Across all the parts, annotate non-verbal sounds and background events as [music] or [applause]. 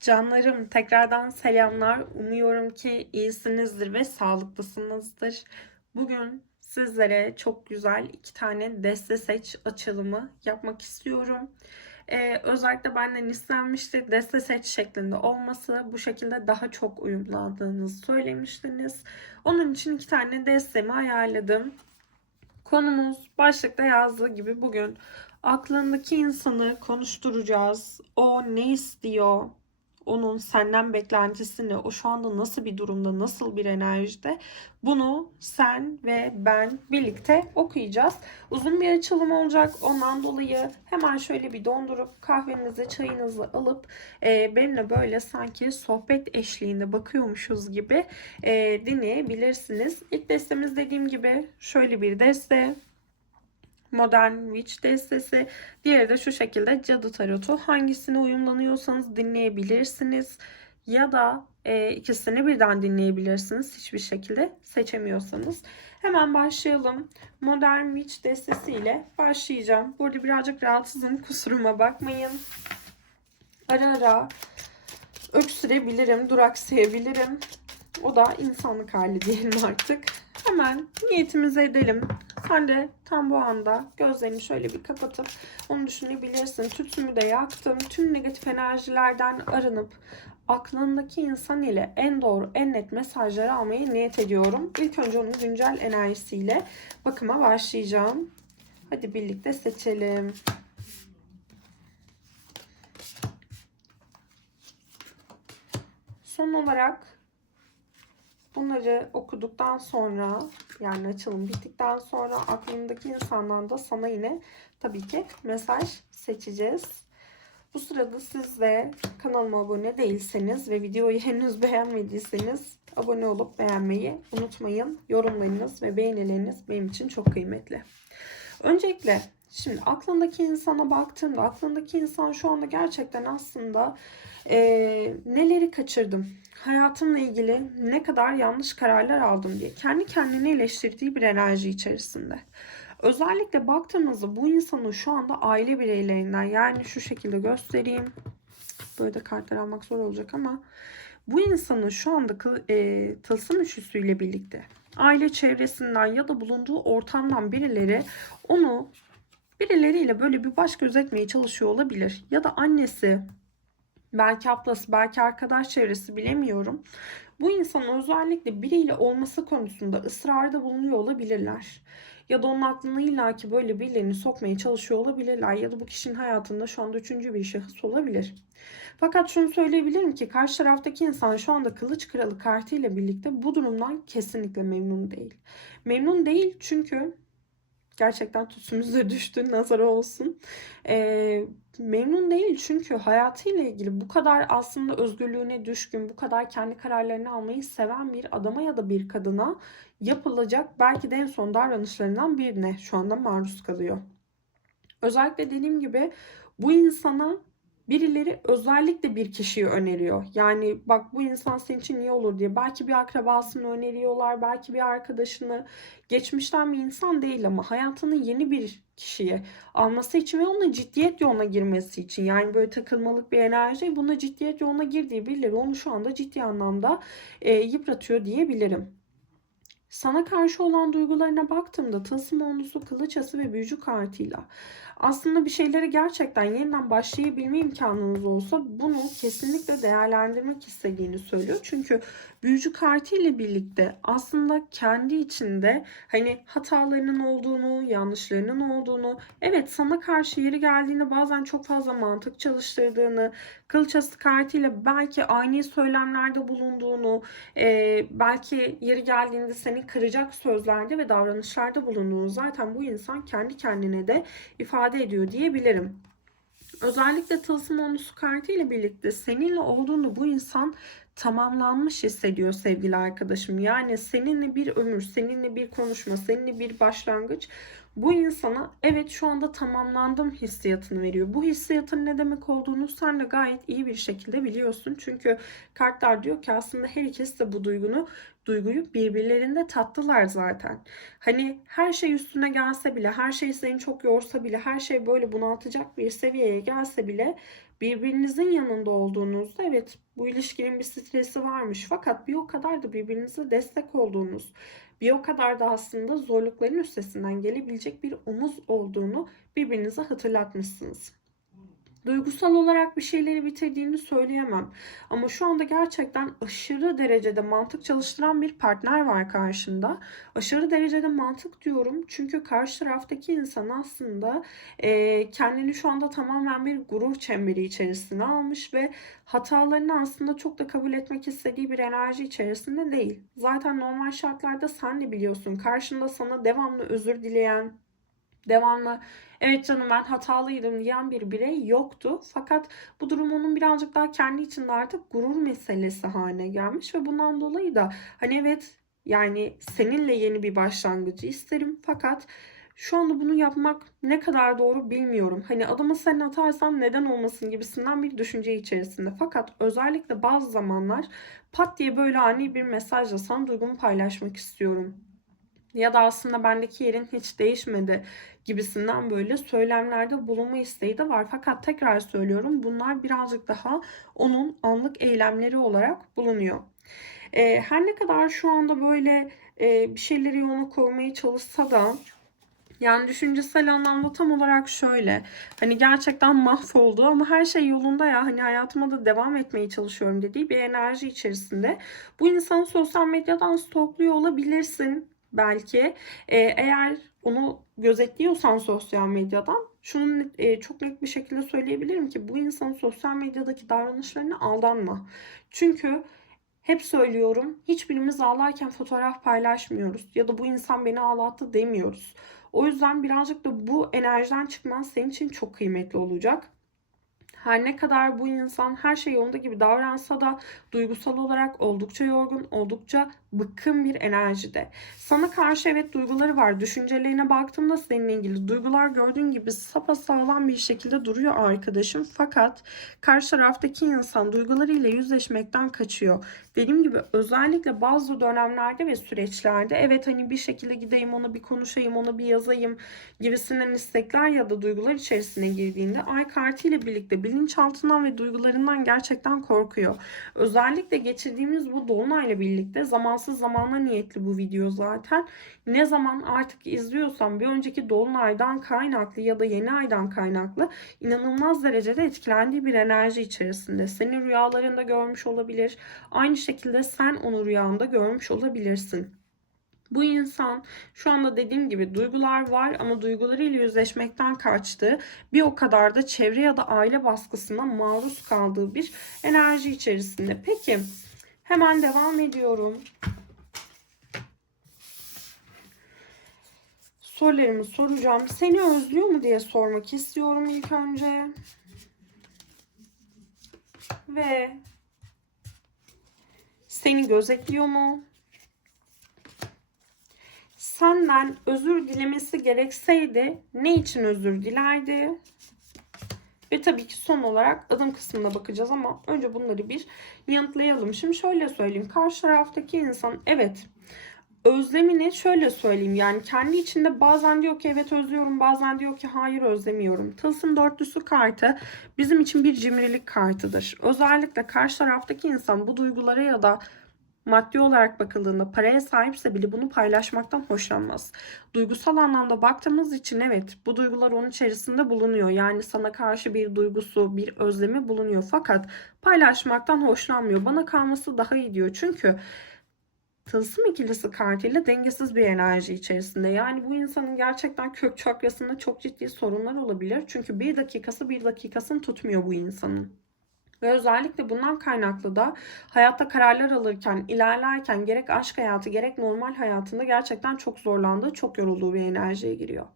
Canlarım tekrardan selamlar. Umuyorum ki iyisinizdir ve sağlıklısınızdır. Bugün sizlere çok güzel iki tane deste seç açılımı yapmak istiyorum. Ee, özellikle benden istenmişti deste seç şeklinde olması bu şekilde daha çok uyumlandığınızı söylemiştiniz. Onun için iki tane destemi ayarladım. Konumuz başlıkta yazdığı gibi bugün aklındaki insanı konuşturacağız. O ne istiyor? Onun senden beklentisi ne? O şu anda nasıl bir durumda, nasıl bir enerjide? Bunu sen ve ben birlikte okuyacağız. Uzun bir açılım olacak. Ondan dolayı hemen şöyle bir dondurup kahvenizi, çayınızı alıp e, benimle böyle sanki sohbet eşliğinde bakıyormuşuz gibi e, dinleyebilirsiniz. İlk destemiz dediğim gibi şöyle bir deste. Modern Witch destesi. Diğeri de şu şekilde Cadı Tarotu. Hangisine uyumlanıyorsanız dinleyebilirsiniz. Ya da e, ikisini birden dinleyebilirsiniz. Hiçbir şekilde seçemiyorsanız. Hemen başlayalım. Modern Witch destesiyle başlayacağım. Burada birazcık rahatsızım. Kusuruma bakmayın. Ara ara öksürebilirim, duraksayabilirim. O da insanlık hali diyelim artık. Hemen niyetimizi edelim. Sen de tam bu anda gözlerini şöyle bir kapatıp onu düşünebilirsin. Tütsümü de yaktım. Tüm negatif enerjilerden arınıp aklındaki insan ile en doğru, en net mesajları almaya niyet ediyorum. İlk önce onun güncel enerjisiyle bakıma başlayacağım. Hadi birlikte seçelim. Son olarak bunları okuduktan sonra yani açılım bittikten sonra aklındaki insandan da sana yine tabii ki mesaj seçeceğiz. Bu sırada siz de kanalıma abone değilseniz ve videoyu [laughs] henüz beğenmediyseniz abone olup beğenmeyi unutmayın. Yorumlarınız ve beğenileriniz benim için çok kıymetli. Öncelikle şimdi aklındaki insana baktığımda aklındaki insan şu anda gerçekten aslında e, neleri kaçırdım, hayatımla ilgili ne kadar yanlış kararlar aldım diye kendi kendini eleştirdiği bir enerji içerisinde. Özellikle baktığımızda bu insanın şu anda aile bireylerinden yani şu şekilde göstereyim. Böyle de kartlar almak zor olacak ama bu insanın şu anda e, tılsım üçlüsüyle birlikte aile çevresinden ya da bulunduğu ortamdan birileri onu birileriyle böyle bir baş gözetmeye çalışıyor olabilir. Ya da annesi, belki ablası, belki arkadaş çevresi bilemiyorum. Bu insanın özellikle biriyle olması konusunda ısrarda bulunuyor olabilirler. Ya da onun aklına illaki böyle birilerini sokmaya çalışıyor olabilirler. Ya da bu kişinin hayatında şu anda üçüncü bir şahıs olabilir. Fakat şunu söyleyebilirim ki karşı taraftaki insan şu anda kılıç kralı kartıyla birlikte bu durumdan kesinlikle memnun değil. Memnun değil çünkü gerçekten tütsümüze düştü [laughs] nazara olsun. Ee, memnun değil çünkü hayatıyla ilgili bu kadar aslında özgürlüğüne düşkün, bu kadar kendi kararlarını almayı seven bir adama ya da bir kadına yapılacak belki de en son davranışlarından birine şu anda maruz kalıyor. Özellikle dediğim gibi bu insana birileri özellikle bir kişiyi öneriyor. Yani bak bu insan senin için iyi olur diye. Belki bir akrabasını öneriyorlar, belki bir arkadaşını. Geçmişten bir insan değil ama hayatını yeni bir kişiye alması için ve onunla ciddiyet yoluna girmesi için. Yani böyle takılmalık bir enerji buna ciddiyet yoluna girdiği birileri onu şu anda ciddi anlamda e, yıpratıyor diyebilirim. Sana karşı olan duygularına baktığımda tılsım onlusu, kılıç ası ve büyücü kartıyla aslında bir şeyleri gerçekten yeniden başlayabilme imkanınız olsa bunu kesinlikle değerlendirmek istediğini söylüyor. Çünkü büyücü kartı birlikte aslında kendi içinde hani hatalarının olduğunu, yanlışlarının olduğunu, evet sana karşı yeri geldiğinde bazen çok fazla mantık çalıştırdığını, kılıçası kartıyla belki aynı söylemlerde bulunduğunu, e, belki yeri geldiğinde seni kıracak sözlerde ve davranışlarda bulunduğunu zaten bu insan kendi kendine de ifade ediyor diyebilirim. Özellikle tılsım onlusu kartı ile birlikte seninle olduğunu bu insan tamamlanmış hissediyor sevgili arkadaşım. Yani seninle bir ömür, seninle bir konuşma, seninle bir başlangıç bu insana evet şu anda tamamlandım hissiyatını veriyor. Bu hissiyatın ne demek olduğunu sen de gayet iyi bir şekilde biliyorsun. Çünkü kartlar diyor ki aslında her ikisi de bu duygunu duyguyu birbirlerinde tattılar zaten. Hani her şey üstüne gelse bile, her şey seni çok yorsa bile, her şey böyle bunaltacak bir seviyeye gelse bile birbirinizin yanında olduğunuzda evet bu ilişkinin bir stresi varmış fakat bir o kadar da birbirinize destek olduğunuz, bir o kadar da aslında zorlukların üstesinden gelebilecek bir omuz olduğunu birbirinize hatırlatmışsınız. Duygusal olarak bir şeyleri bitirdiğini söyleyemem. Ama şu anda gerçekten aşırı derecede mantık çalıştıran bir partner var karşında. Aşırı derecede mantık diyorum çünkü karşı taraftaki insan aslında e, kendini şu anda tamamen bir gurur çemberi içerisine almış ve hatalarını aslında çok da kabul etmek istediği bir enerji içerisinde değil. Zaten normal şartlarda sen de biliyorsun karşında sana devamlı özür dileyen, devamlı evet canım ben hatalıydım diyen bir birey yoktu. Fakat bu durum onun birazcık daha kendi içinde artık gurur meselesi haline gelmiş ve bundan dolayı da hani evet yani seninle yeni bir başlangıcı isterim fakat şu anda bunu yapmak ne kadar doğru bilmiyorum. Hani adımı sen atarsan neden olmasın gibisinden bir düşünce içerisinde. Fakat özellikle bazı zamanlar pat diye böyle ani bir mesajla sana duygumu paylaşmak istiyorum ya da aslında bendeki yerin hiç değişmedi gibisinden böyle söylemlerde bulunma isteği de var. Fakat tekrar söylüyorum bunlar birazcık daha onun anlık eylemleri olarak bulunuyor. E, her ne kadar şu anda böyle e, bir şeyleri yoluna koymaya çalışsa da yani düşüncesel anlamda tam olarak şöyle. Hani gerçekten mahvoldu ama her şey yolunda ya. Hani hayatıma da devam etmeye çalışıyorum dediği bir enerji içerisinde. Bu insanı sosyal medyadan stalkluyor olabilirsin belki. Ee, eğer onu gözetliyorsan sosyal medyadan şunu e, çok net bir şekilde söyleyebilirim ki bu insanın sosyal medyadaki davranışlarına aldanma. Çünkü hep söylüyorum hiçbirimiz ağlarken fotoğraf paylaşmıyoruz ya da bu insan beni ağlattı demiyoruz. O yüzden birazcık da bu enerjiden çıkman senin için çok kıymetli olacak. Her ne kadar bu insan her şey yolunda gibi davransa da duygusal olarak oldukça yorgun, oldukça bıkkın bir enerjide. Sana karşı evet duyguları var. Düşüncelerine baktığımda seninle ilgili duygular gördüğün gibi sapasağlam bir şekilde duruyor arkadaşım. Fakat karşı taraftaki insan duygularıyla yüzleşmekten kaçıyor. Dediğim gibi özellikle bazı dönemlerde ve süreçlerde evet hani bir şekilde gideyim ona bir konuşayım ona bir yazayım gibisinden istekler ya da duygular içerisine girdiğinde ay kartı ile birlikte bilinçaltından ve duygularından gerçekten korkuyor. Özellikle geçirdiğimiz bu dolunayla birlikte zamansız zamanla niyetli bu video zaten. Ne zaman artık izliyorsam bir önceki dolunaydan kaynaklı ya da yeni aydan kaynaklı inanılmaz derecede etkilendiği bir enerji içerisinde. Seni rüyalarında görmüş olabilir. Aynı şekilde sen onu rüyanda görmüş olabilirsin. Bu insan şu anda dediğim gibi duygular var ama duygularıyla yüzleşmekten kaçtığı bir o kadar da çevre ya da aile baskısına maruz kaldığı bir enerji içerisinde. Peki hemen devam ediyorum. Sorularımı soracağım. Seni özlüyor mu diye sormak istiyorum ilk önce. Ve seni gözetliyor mu? Senden özür dilemesi gerekseydi ne için özür dilerdi? Ve tabii ki son olarak adım kısmına bakacağız ama önce bunları bir yanıtlayalım. Şimdi şöyle söyleyeyim. Karşı taraftaki insan evet özlemini şöyle söyleyeyim yani kendi içinde bazen diyor ki evet özlüyorum bazen diyor ki hayır özlemiyorum. Tılsım dörtlüsü kartı bizim için bir cimrilik kartıdır. Özellikle karşı taraftaki insan bu duygulara ya da maddi olarak bakıldığında paraya sahipse bile bunu paylaşmaktan hoşlanmaz. Duygusal anlamda baktığımız için evet bu duygular onun içerisinde bulunuyor. Yani sana karşı bir duygusu, bir özlemi bulunuyor. Fakat paylaşmaktan hoşlanmıyor. Bana kalması daha iyi diyor. Çünkü Tılsım ikilisi kartıyla dengesiz bir enerji içerisinde. Yani bu insanın gerçekten kök çakrasında çok ciddi sorunlar olabilir. Çünkü bir dakikası bir dakikasını tutmuyor bu insanın. Ve özellikle bundan kaynaklı da hayatta kararlar alırken, ilerlerken gerek aşk hayatı gerek normal hayatında gerçekten çok zorlandığı, çok yorulduğu bir enerjiye giriyor.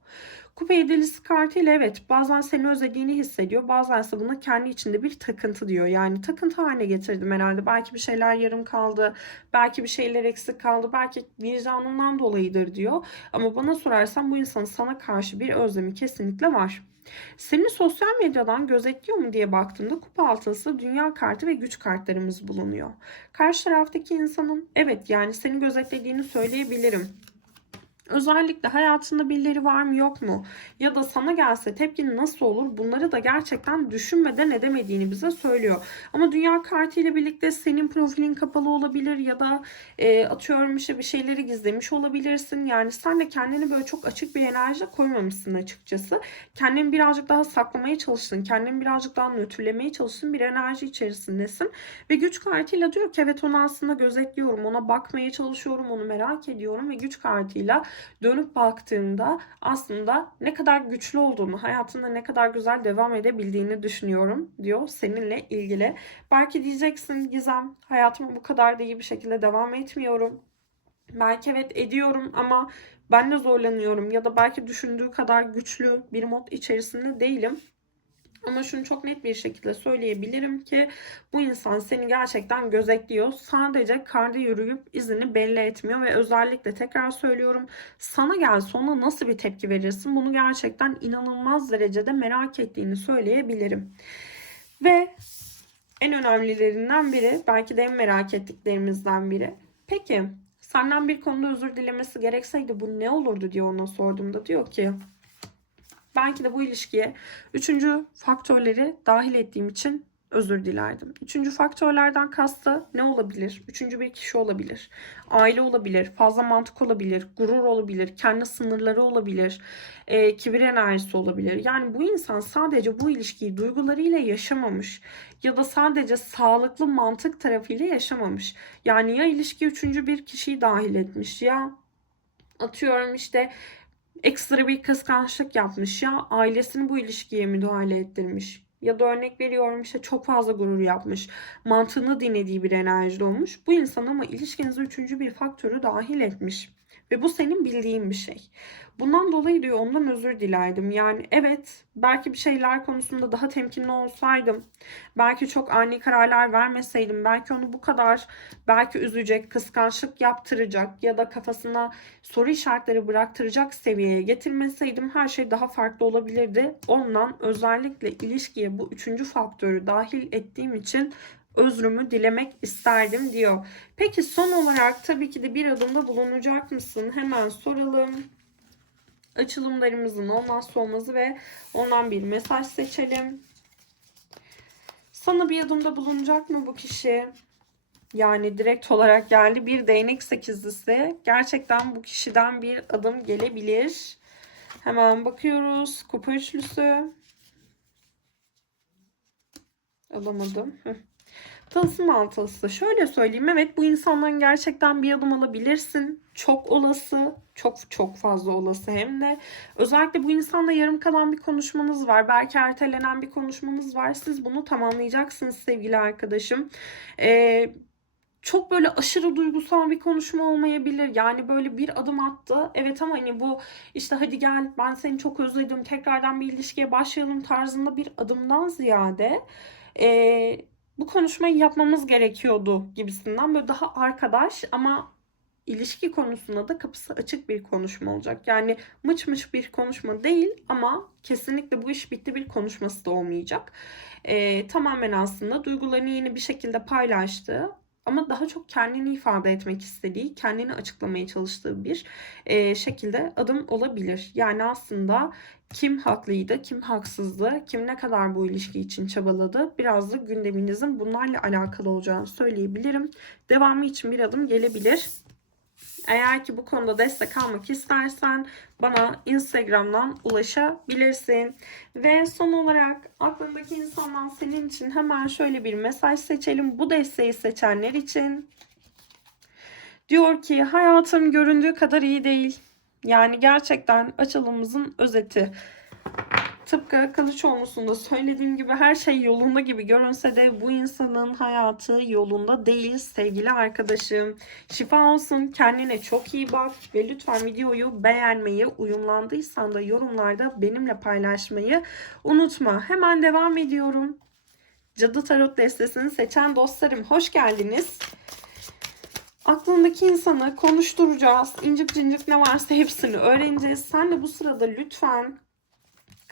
Kupa yedilisi kartıyla evet bazen seni özlediğini hissediyor. Bazen ise buna kendi içinde bir takıntı diyor. Yani takıntı haline getirdim herhalde. Belki bir şeyler yarım kaldı. Belki bir şeyler eksik kaldı. Belki vicdanından dolayıdır diyor. Ama bana sorarsan bu insanın sana karşı bir özlemi kesinlikle var. Seni sosyal medyadan gözetliyor mu diye baktığımda kupa altısı, dünya kartı ve güç kartlarımız bulunuyor. Karşı taraftaki insanın evet yani seni gözetlediğini söyleyebilirim. Özellikle hayatında birileri var mı yok mu? Ya da sana gelse tepkin nasıl olur? Bunları da gerçekten düşünmeden edemediğini bize söylüyor. Ama dünya kartı ile birlikte senin profilin kapalı olabilir ya da e, atıyorum işte bir şeyleri gizlemiş olabilirsin. Yani sen de kendini böyle çok açık bir enerji koymamışsın açıkçası. Kendini birazcık daha saklamaya çalıştın. Kendini birazcık daha nötrlemeye çalıştın. Bir enerji içerisindesin. Ve güç kartıyla diyor ki evet onu aslında gözetliyorum. Ona bakmaya çalışıyorum. Onu merak ediyorum. Ve güç kartıyla dönüp baktığımda aslında ne kadar güçlü olduğunu, hayatında ne kadar güzel devam edebildiğini düşünüyorum diyor seninle ilgili. Belki diyeceksin Gizem hayatıma bu kadar da iyi bir şekilde devam etmiyorum. Belki evet ediyorum ama ben de zorlanıyorum ya da belki düşündüğü kadar güçlü bir mod içerisinde değilim. Ama şunu çok net bir şekilde söyleyebilirim ki bu insan seni gerçekten gözetliyor. Sadece karda yürüyüp izini belli etmiyor ve özellikle tekrar söylüyorum sana gelse ona nasıl bir tepki verirsin bunu gerçekten inanılmaz derecede merak ettiğini söyleyebilirim. Ve en önemlilerinden biri belki de en merak ettiklerimizden biri. Peki senden bir konuda özür dilemesi gerekseydi bu ne olurdu diye ona sorduğumda diyor ki belki de bu ilişkiye üçüncü faktörleri dahil ettiğim için özür dilerdim. Üçüncü faktörlerden kastı ne olabilir? Üçüncü bir kişi olabilir. Aile olabilir, fazla mantık olabilir, gurur olabilir, kendi sınırları olabilir, e, kibir enerjisi olabilir. Yani bu insan sadece bu ilişkiyi duygularıyla yaşamamış ya da sadece sağlıklı mantık tarafıyla yaşamamış. Yani ya ilişki üçüncü bir kişiyi dahil etmiş ya atıyorum işte ekstra bir kıskançlık yapmış ya ailesini bu ilişkiye müdahale ettirmiş. Ya da örnek veriyorum işte çok fazla gurur yapmış. Mantığını dinlediği bir enerji olmuş. Bu insan ama ilişkinize üçüncü bir faktörü dahil etmiş. Ve bu senin bildiğin bir şey. Bundan dolayı diyor ondan özür dilerdim. Yani evet belki bir şeyler konusunda daha temkinli olsaydım. Belki çok ani kararlar vermeseydim. Belki onu bu kadar belki üzecek, kıskançlık yaptıracak ya da kafasına soru işaretleri bıraktıracak seviyeye getirmeseydim her şey daha farklı olabilirdi. Ondan özellikle ilişkiye bu üçüncü faktörü dahil ettiğim için özrümü dilemek isterdim diyor. Peki son olarak tabii ki de bir adımda bulunacak mısın? Hemen soralım. Açılımlarımızın olmazsa olmazı ve ondan bir mesaj seçelim. Sana bir adımda bulunacak mı bu kişi? Yani direkt olarak geldi. Bir değnek sekizlisi. Gerçekten bu kişiden bir adım gelebilir. Hemen bakıyoruz. Kupa üçlüsü. Alamadım. Tılsım altılısı. Şöyle söyleyeyim. Evet bu insandan gerçekten bir adım alabilirsin. Çok olası. Çok çok fazla olası hem de. Özellikle bu insanla yarım kalan bir konuşmanız var. Belki ertelenen bir konuşmanız var. Siz bunu tamamlayacaksınız sevgili arkadaşım. Eee çok böyle aşırı duygusal bir konuşma olmayabilir. Yani böyle bir adım attı. Evet ama hani bu işte hadi gel ben seni çok özledim tekrardan bir ilişkiye başlayalım tarzında bir adımdan ziyade e, bu konuşmayı yapmamız gerekiyordu gibisinden böyle daha arkadaş ama ilişki konusunda da kapısı açık bir konuşma olacak. Yani mıç mıç bir konuşma değil ama kesinlikle bu iş bitti bir konuşması da olmayacak. E, tamamen aslında duygularını yeni bir şekilde paylaştığı ama daha çok kendini ifade etmek istediği, kendini açıklamaya çalıştığı bir e, şekilde adım olabilir. Yani aslında kim haklıydı, kim haksızdı, kim ne kadar bu ilişki için çabaladı biraz da gündeminizin bunlarla alakalı olacağını söyleyebilirim. Devamı için bir adım gelebilir. Eğer ki bu konuda destek almak istersen bana Instagram'dan ulaşabilirsin. Ve son olarak aklındaki insandan senin için hemen şöyle bir mesaj seçelim. Bu desteği seçenler için. Diyor ki hayatım göründüğü kadar iyi değil. Yani gerçekten açılımımızın özeti. Tıpkı Kılıçoğlu'nda söylediğim gibi her şey yolunda gibi görünse de bu insanın hayatı yolunda değil sevgili arkadaşım. Şifa olsun kendine çok iyi bak ve lütfen videoyu beğenmeyi uyumlandıysan da yorumlarda benimle paylaşmayı unutma. Hemen devam ediyorum. Cadı Tarot destesini seçen dostlarım hoş geldiniz. Aklındaki insanı konuşturacağız. İncik cincik ne varsa hepsini öğreneceğiz. Sen de bu sırada lütfen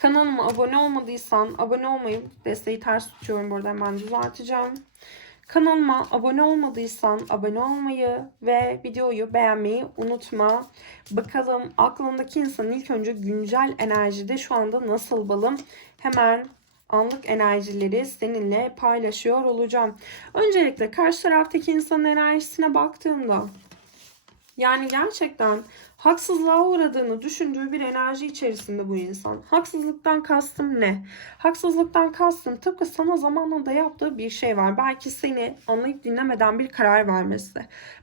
Kanalıma abone olmadıysan abone olmayı desteği ters tutuyorum burada hemen düzelteceğim. Kanalıma abone olmadıysan abone olmayı ve videoyu beğenmeyi unutma. Bakalım aklındaki insan ilk önce güncel enerjide şu anda nasıl balım? Hemen anlık enerjileri seninle paylaşıyor olacağım. Öncelikle karşı taraftaki insanın enerjisine baktığımda yani gerçekten haksızlığa uğradığını düşündüğü bir enerji içerisinde bu insan. Haksızlıktan kastım ne? Haksızlıktan kastım tıpkı sana zamanında yaptığı bir şey var. Belki seni anlayıp dinlemeden bir karar vermesi.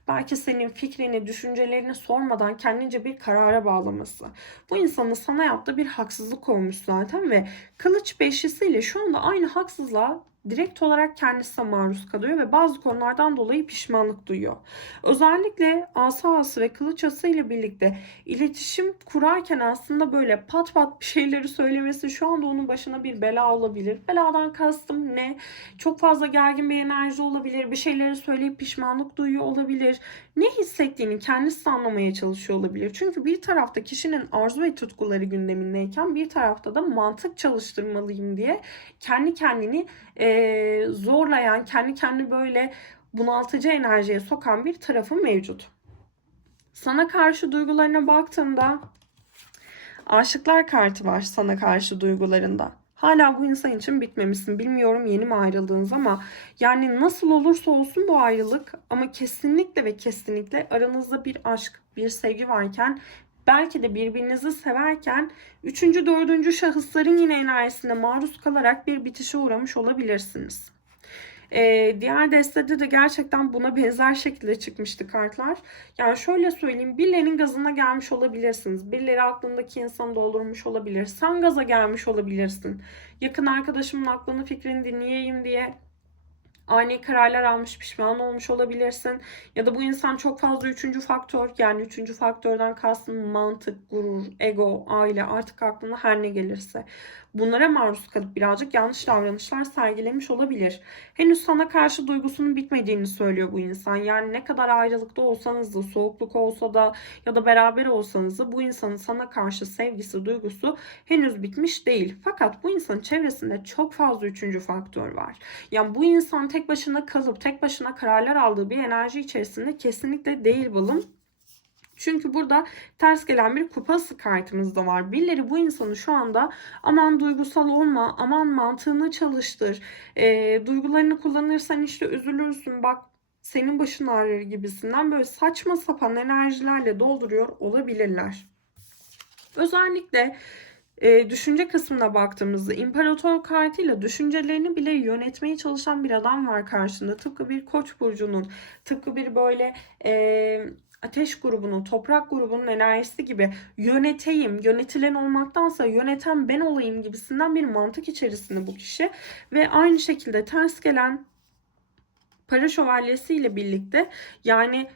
Belki senin fikrini, düşüncelerini sormadan kendince bir karara bağlaması. Bu insanın sana yaptığı bir haksızlık olmuş zaten ve kılıç beşlisiyle şu anda aynı haksızlığa direkt olarak kendisine maruz kalıyor ve bazı konulardan dolayı pişmanlık duyuyor. Özellikle asa ası ve kılıç ası ile birlikte iletişim kurarken aslında böyle pat pat bir şeyleri söylemesi şu anda onun başına bir bela olabilir. Beladan kastım ne? Çok fazla gergin bir enerji olabilir. Bir şeyleri söyleyip pişmanlık duyuyor olabilir. Ne hissettiğini kendisi anlamaya çalışıyor olabilir. Çünkü bir tarafta kişinin arzu ve tutkuları gündemindeyken bir tarafta da mantık çalıştırmalıyım diye kendi kendini e, zorlayan, kendi kendini böyle bunaltıcı enerjiye sokan bir tarafı mevcut. Sana karşı duygularına baktığında aşıklar kartı var sana karşı duygularında. Hala bu insan için bitmemişsin. Bilmiyorum yeni mi ayrıldınız ama yani nasıl olursa olsun bu ayrılık ama kesinlikle ve kesinlikle aranızda bir aşk, bir sevgi varken belki de birbirinizi severken üçüncü, dördüncü şahısların yine enerjisine maruz kalarak bir bitişe uğramış olabilirsiniz. Ee, diğer destede de gerçekten buna benzer şekilde çıkmıştı kartlar. Yani şöyle söyleyeyim birilerinin gazına gelmiş olabilirsiniz. Birileri aklındaki insanı doldurmuş olabilir. Sen gaza gelmiş olabilirsin. Yakın arkadaşımın aklını fikrini dinleyeyim diye ani kararlar almış pişman olmuş olabilirsin. Ya da bu insan çok fazla üçüncü faktör yani üçüncü faktörden kastım mantık, gurur, ego, aile artık aklına her ne gelirse. Bunlara maruz kalıp birazcık yanlış davranışlar sergilemiş olabilir. Henüz sana karşı duygusunun bitmediğini söylüyor bu insan. Yani ne kadar ayrılıkta olsanız da, soğukluk olsa da ya da beraber olsanız da bu insanın sana karşı sevgisi, duygusu henüz bitmiş değil. Fakat bu insanın çevresinde çok fazla üçüncü faktör var. Yani bu insan tek başına kalıp tek başına kararlar aldığı bir enerji içerisinde kesinlikle değil bulun. Çünkü burada ters gelen bir kupası kartımız da var. Birileri bu insanı şu anda aman duygusal olma, aman mantığını çalıştır, e, duygularını kullanırsan işte üzülürsün, bak senin başın ağrır gibisinden böyle saçma sapan enerjilerle dolduruyor olabilirler. Özellikle e, düşünce kısmına baktığımızda imparator kartıyla düşüncelerini bile yönetmeye çalışan bir adam var karşında. Tıpkı bir koç burcunun, tıpkı bir böyle e, ateş grubunun, toprak grubunun enerjisi gibi yöneteyim, yönetilen olmaktansa yöneten ben olayım gibisinden bir mantık içerisinde bu kişi. Ve aynı şekilde ters gelen para şövalyesiyle birlikte yani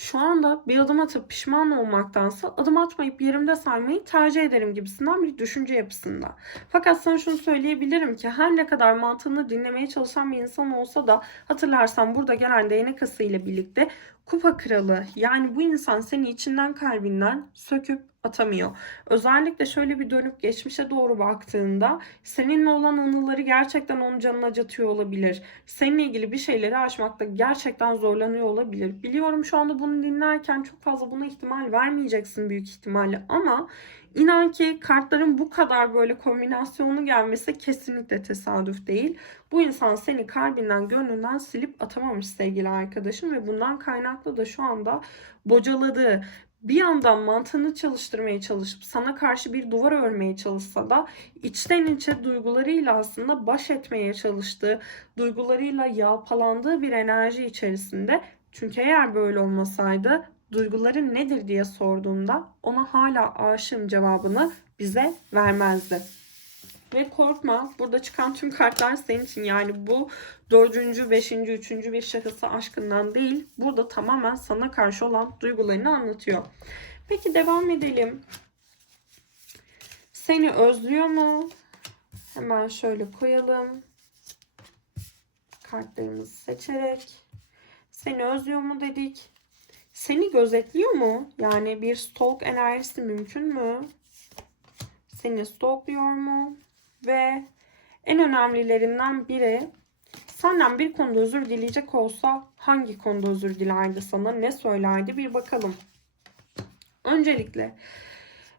şu anda bir adım atıp pişman olmaktansa adım atmayıp yerimde saymayı tercih ederim gibisinden bir düşünce yapısında. Fakat sana şunu söyleyebilirim ki her ne kadar mantığını dinlemeye çalışan bir insan olsa da hatırlarsan burada gelen değnek ile birlikte kupa kralı yani bu insan seni içinden kalbinden söküp atamıyor. Özellikle şöyle bir dönüp geçmişe doğru baktığında seninle olan anıları gerçekten onun canını acıtıyor olabilir. Seninle ilgili bir şeyleri aşmakta gerçekten zorlanıyor olabilir. Biliyorum şu anda bunu dinlerken çok fazla buna ihtimal vermeyeceksin büyük ihtimalle ama İnan ki kartların bu kadar böyle kombinasyonu gelmesi kesinlikle tesadüf değil. Bu insan seni kalbinden, gönlünden silip atamamış sevgili arkadaşım ve bundan kaynaklı da şu anda bocaladığı bir yandan mantığını çalıştırmaya çalışıp sana karşı bir duvar örmeye çalışsa da içten içe duygularıyla aslında baş etmeye çalıştığı, duygularıyla yalpalandığı bir enerji içerisinde. Çünkü eğer böyle olmasaydı duyguların nedir diye sorduğunda ona hala aşığım cevabını bize vermezdi. Ve korkma burada çıkan tüm kartlar senin için yani bu dördüncü, beşinci, üçüncü bir şahısı aşkından değil. Burada tamamen sana karşı olan duygularını anlatıyor. Peki devam edelim. Seni özlüyor mu? Hemen şöyle koyalım. Kartlarımızı seçerek. Seni özlüyor mu dedik. Seni gözetliyor mu? Yani bir stalk enerjisi mümkün mü? Seni stalkluyor mu? Ve en önemlilerinden biri Senden bir konuda özür dileyecek olsa hangi konuda özür dilerdi sana? Ne söylerdi? Bir bakalım. Öncelikle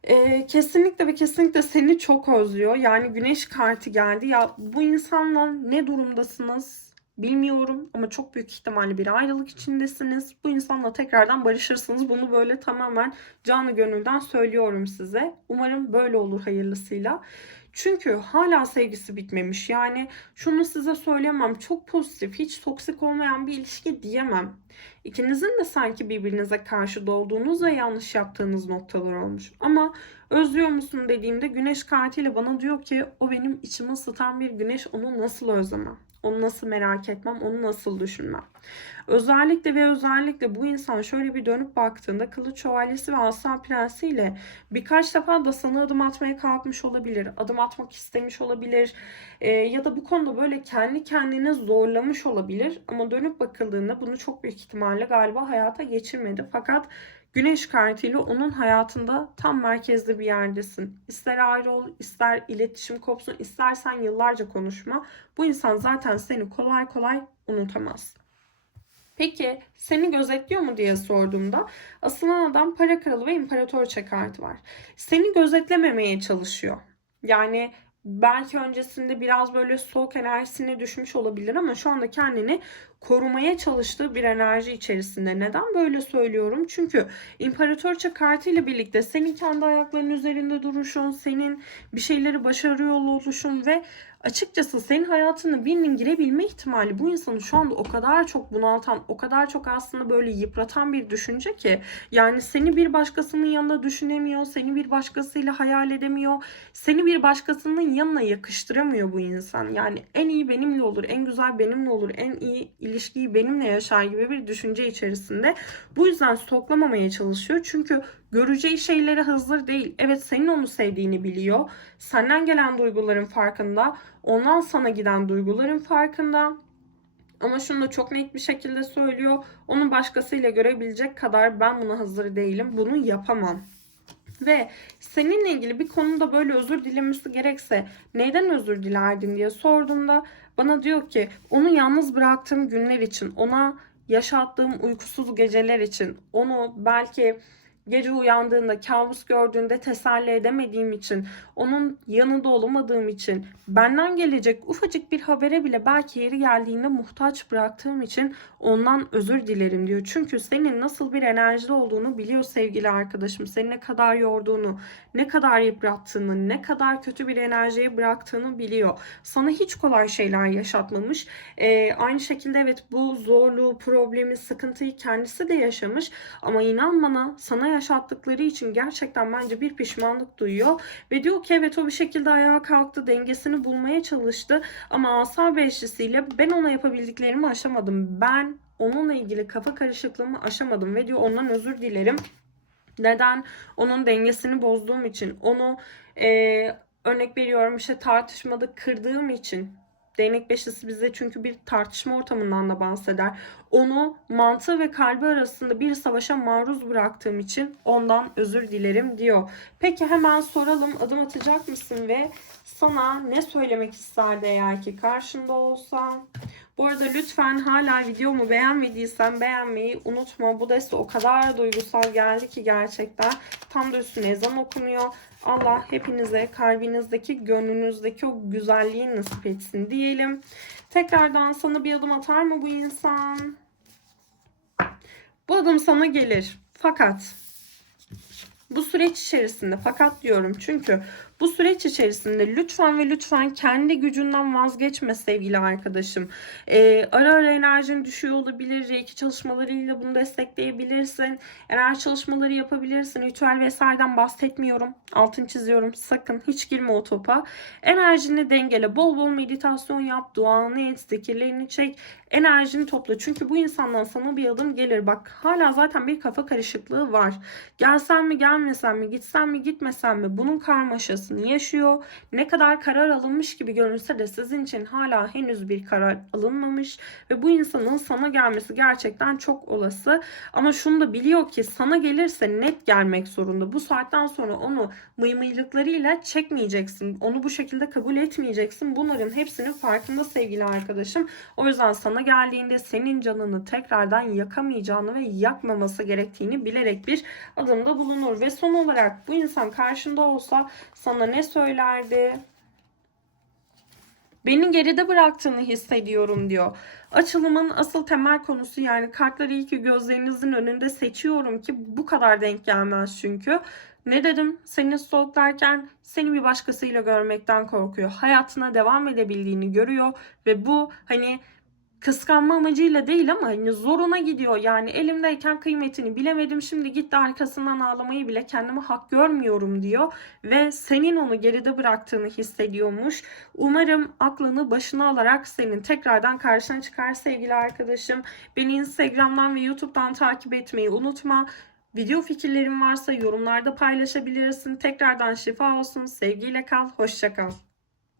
e, kesinlikle ve kesinlikle seni çok özlüyor. Yani güneş kartı geldi. Ya bu insanla ne durumdasınız? Bilmiyorum ama çok büyük ihtimalle bir ayrılık içindesiniz. Bu insanla tekrardan barışırsınız. Bunu böyle tamamen canı gönülden söylüyorum size. Umarım böyle olur hayırlısıyla. Çünkü hala sevgisi bitmemiş. Yani şunu size söyleyemem. Çok pozitif, hiç toksik olmayan bir ilişki diyemem. İkinizin de sanki birbirinize karşı dolduğunuz ve yanlış yaptığınız noktalar olmuş. Ama özlüyor musun dediğimde güneş kartıyla bana diyor ki o benim içimi ısıtan bir güneş onu nasıl özlemem? Onu nasıl merak etmem, onu nasıl düşünmem. Özellikle ve özellikle bu insan şöyle bir dönüp baktığında Kılıç Şövalyesi ve Aslan Prensi ile birkaç defa da sana adım atmaya kalkmış olabilir. Adım atmak istemiş olabilir. Ee, ya da bu konuda böyle kendi kendine zorlamış olabilir. Ama dönüp bakıldığında bunu çok büyük ihtimalle galiba hayata geçirmedi. Fakat Güneş kartıyla onun hayatında tam merkezde bir yerdesin. İster ayrı ol, ister iletişim kopsun, istersen yıllarca konuşma. Bu insan zaten seni kolay kolay unutamaz. Peki seni gözetliyor mu diye sorduğumda asılan adam para kralı ve imparatorça kartı var. Seni gözetlememeye çalışıyor. Yani belki öncesinde biraz böyle soğuk enerjisine düşmüş olabilir ama şu anda kendini korumaya çalıştığı bir enerji içerisinde. Neden böyle söylüyorum? Çünkü imparatorça kartı ile birlikte senin kendi ayaklarının üzerinde duruşun, senin bir şeyleri başarıyor oluşun ve açıkçası senin hayatını birinin girebilme ihtimali bu insanı şu anda o kadar çok bunaltan, o kadar çok aslında böyle yıpratan bir düşünce ki yani seni bir başkasının yanında düşünemiyor, seni bir başkasıyla hayal edemiyor, seni bir başkasının yanına yakıştıramıyor bu insan. Yani en iyi benimle olur, en güzel benimle olur, en iyi ilişkiyi benimle yaşar gibi bir düşünce içerisinde. Bu yüzden stoklamamaya çalışıyor. Çünkü göreceği şeylere hazır değil. Evet senin onu sevdiğini biliyor. Senden gelen duyguların farkında. Ondan sana giden duyguların farkında. Ama şunu da çok net bir şekilde söylüyor. Onu başkasıyla görebilecek kadar ben buna hazır değilim. Bunu yapamam. Ve seninle ilgili bir konuda böyle özür dilemesi gerekse neden özür dilerdin diye sorduğumda bana diyor ki onu yalnız bıraktığım günler için, ona yaşattığım uykusuz geceler için, onu belki gece uyandığında, kabus gördüğünde teselli edemediğim için, onun yanında olamadığım için, benden gelecek ufacık bir habere bile belki yeri geldiğinde muhtaç bıraktığım için ondan özür dilerim diyor. Çünkü senin nasıl bir enerjide olduğunu biliyor sevgili arkadaşım. Seni ne kadar yorduğunu, ne kadar yıprattığını, ne kadar kötü bir enerjiye bıraktığını biliyor. Sana hiç kolay şeyler yaşatmamış. Ee, aynı şekilde evet bu zorluğu, problemi, sıkıntıyı kendisi de yaşamış. Ama inan bana sana yaşattıkları için gerçekten bence bir pişmanlık duyuyor. Ve diyor ki evet o bir şekilde ayağa kalktı, dengesini bulmaya çalıştı. Ama asa beşlisiyle ben ona yapabildiklerimi aşamadım. Ben onunla ilgili kafa karışıklığımı aşamadım ve diyor ondan özür dilerim. Neden? Onun dengesini bozduğum için, onu e, örnek veriyorum işte tartışmada kırdığım için. Değnek beşlisi bize çünkü bir tartışma ortamından da bahseder. Onu mantığı ve kalbi arasında bir savaşa maruz bıraktığım için ondan özür dilerim diyor. Peki hemen soralım adım atacak mısın ve sana ne söylemek isterdi eğer ki karşında olsa? Bu arada lütfen hala videomu beğenmediysen beğenmeyi unutma. Bu deste o kadar duygusal geldi ki gerçekten. Tam da üstüne ezan okunuyor. Allah hepinize kalbinizdeki, gönlünüzdeki o güzelliği nasip etsin diyelim. Tekrardan sana bir adım atar mı bu insan? Bu adım sana gelir. Fakat bu süreç içerisinde fakat diyorum çünkü bu süreç içerisinde lütfen ve lütfen kendi gücünden vazgeçme sevgili arkadaşım. Ee, ara ara enerjin düşüyor olabilir. Reiki çalışmalarıyla bunu destekleyebilirsin. Enerji çalışmaları yapabilirsin. Ritüel vesaireden bahsetmiyorum. Altın çiziyorum. Sakın hiç girme o topa. Enerjini dengele. Bol bol meditasyon yap. Duanı et. Zikirlerini çek. Enerjini topla. Çünkü bu insandan sana bir adım gelir. Bak hala zaten bir kafa karışıklığı var. Gelsen mi gelmesen mi? Gitsen mi gitmesen mi? Bunun karmaşası aşamasını yaşıyor. Ne kadar karar alınmış gibi görünse de sizin için hala henüz bir karar alınmamış ve bu insanın sana gelmesi gerçekten çok olası. Ama şunu da biliyor ki sana gelirse net gelmek zorunda. Bu saatten sonra onu mıymıylıklarıyla çekmeyeceksin. Onu bu şekilde kabul etmeyeceksin. Bunların hepsinin farkında sevgili arkadaşım. O yüzden sana geldiğinde senin canını tekrardan yakamayacağını ve yakmaması gerektiğini bilerek bir adımda bulunur. Ve son olarak bu insan karşında olsa sana ne söylerdi? Beni geride bıraktığını hissediyorum diyor. Açılımın asıl temel konusu yani kartları iyi ki gözlerinizin önünde seçiyorum ki bu kadar denk gelmez çünkü. Ne dedim? Seni stalklarken seni bir başkasıyla görmekten korkuyor. Hayatına devam edebildiğini görüyor ve bu hani kıskanma amacıyla değil ama hani zoruna gidiyor. Yani elimdeyken kıymetini bilemedim. Şimdi gitti arkasından ağlamayı bile kendime hak görmüyorum diyor. Ve senin onu geride bıraktığını hissediyormuş. Umarım aklını başına alarak senin tekrardan karşına çıkar sevgili arkadaşım. Beni Instagram'dan ve YouTube'dan takip etmeyi unutma. Video fikirlerin varsa yorumlarda paylaşabilirsin. Tekrardan şifa olsun. Sevgiyle kal. Hoşça kal.